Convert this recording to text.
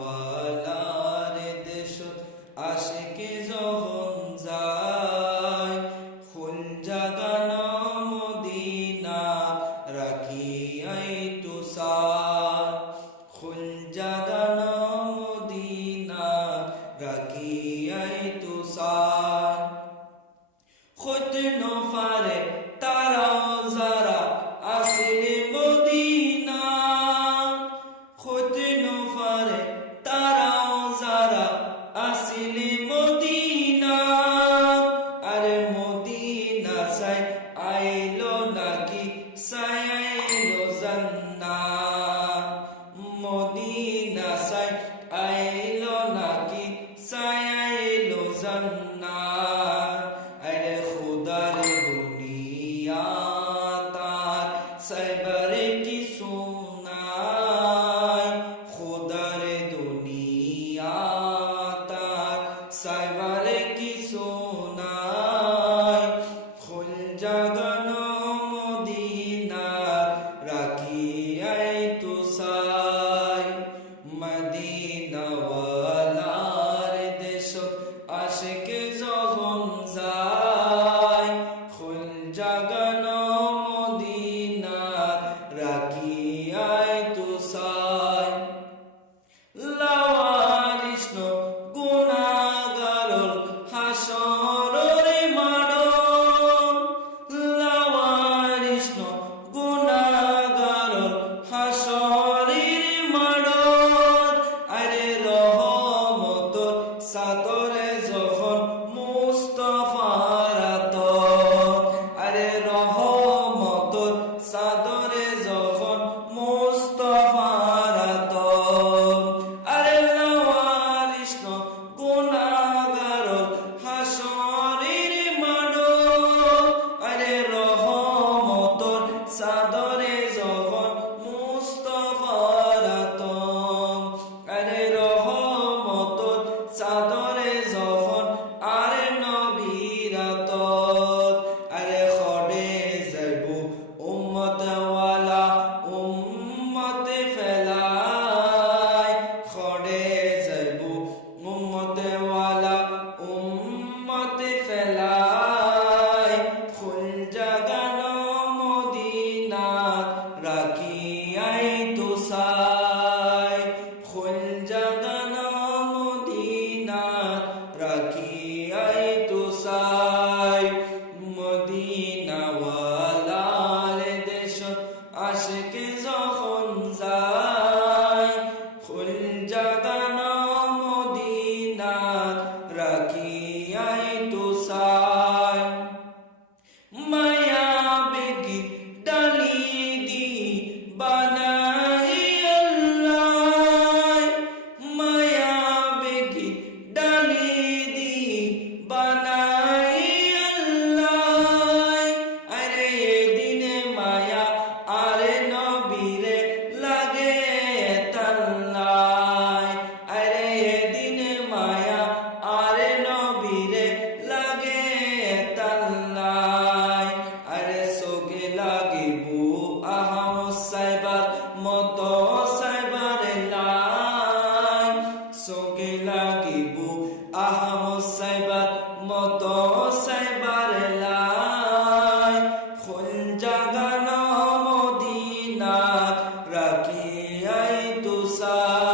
মদিনাওয়ালার দেশত আশিকে যখন যায়, ফুল জাগানো মদিনা রাখিয়াই তুষার, ফুল জাগানো মদিনা রাখিয়াই তুষার। খুদ নফারে তারাও যারা আসিলে মদিনা, খুদ নফারে তারাও যারা আসিলে মদিনা, আরে মদিনা সাই আইলো নাকি সাই আইলো জান্নাত, মদিনা সাই আইলো নাকি সাই আইলো জান্নাত। আরে খুদার দুনিয়া তার সাইবারে কিছু নাই, খুদার দুনিয়া তার সাইবারে কিছু নাই। খুল জাগানো মদিনা রাখিয়াই তুষার, মদিনাওয়ালার দেশত আশিকে যখন যায়, খুল জাগানো মদিনা রাখিয়াই তুষার। লাওয়ারিস গুনাহগারল হাসরের মাঠত, লাওয়ারিস গুনাহগারল হাসরের মাঠত। আরে রহমতর চাদরে যখন মুস্তাফার আতর, আরে রহমতর চাদরে যখন মুস্তাফার আতর। আরে লাওয়ারিস গুনাহগারল হাসরের মাঠত, আরে রহমতর চাদরে যখন মুস্তাফার আতর, আরে রহমতর চাদরে যখন আরে নবীর আতর। আরে খড়ে যাইব উম্মতওয়ালা উম্মতে ফেলাই, খড়ে যাইব উম্মতওয়ালা উম্মতে ফেলাই। ফুল জাগানো মদিনা রাখিয়াই তুষার, ফুল জাগানো মদিনা রাখিয়াই তুষার। মদিনাওয়ালার দেশত আশিকে যখন যায়, ফুল জাগানো মদিনা রাখিয়াই তুষার। মায়া বেগি ডালি দি বানাই আল্লাহ, মায়া বেগি ডালি দি বানাই আল্লাহ। আরে এদিনে মায়া আরে নবীরে লাগে তাল্লাই, আরে এদিনে মায়া আরে নবীরে লাগে তাল্লাই। আরে সোগে লাগিব আহাম সাইবার মতো সাইবার লাই, সোগে লাগিব আহাম সাইবার মতো সাইবার লাই। ফুল জাগানো মদিনা রাখিয়াই তুষার।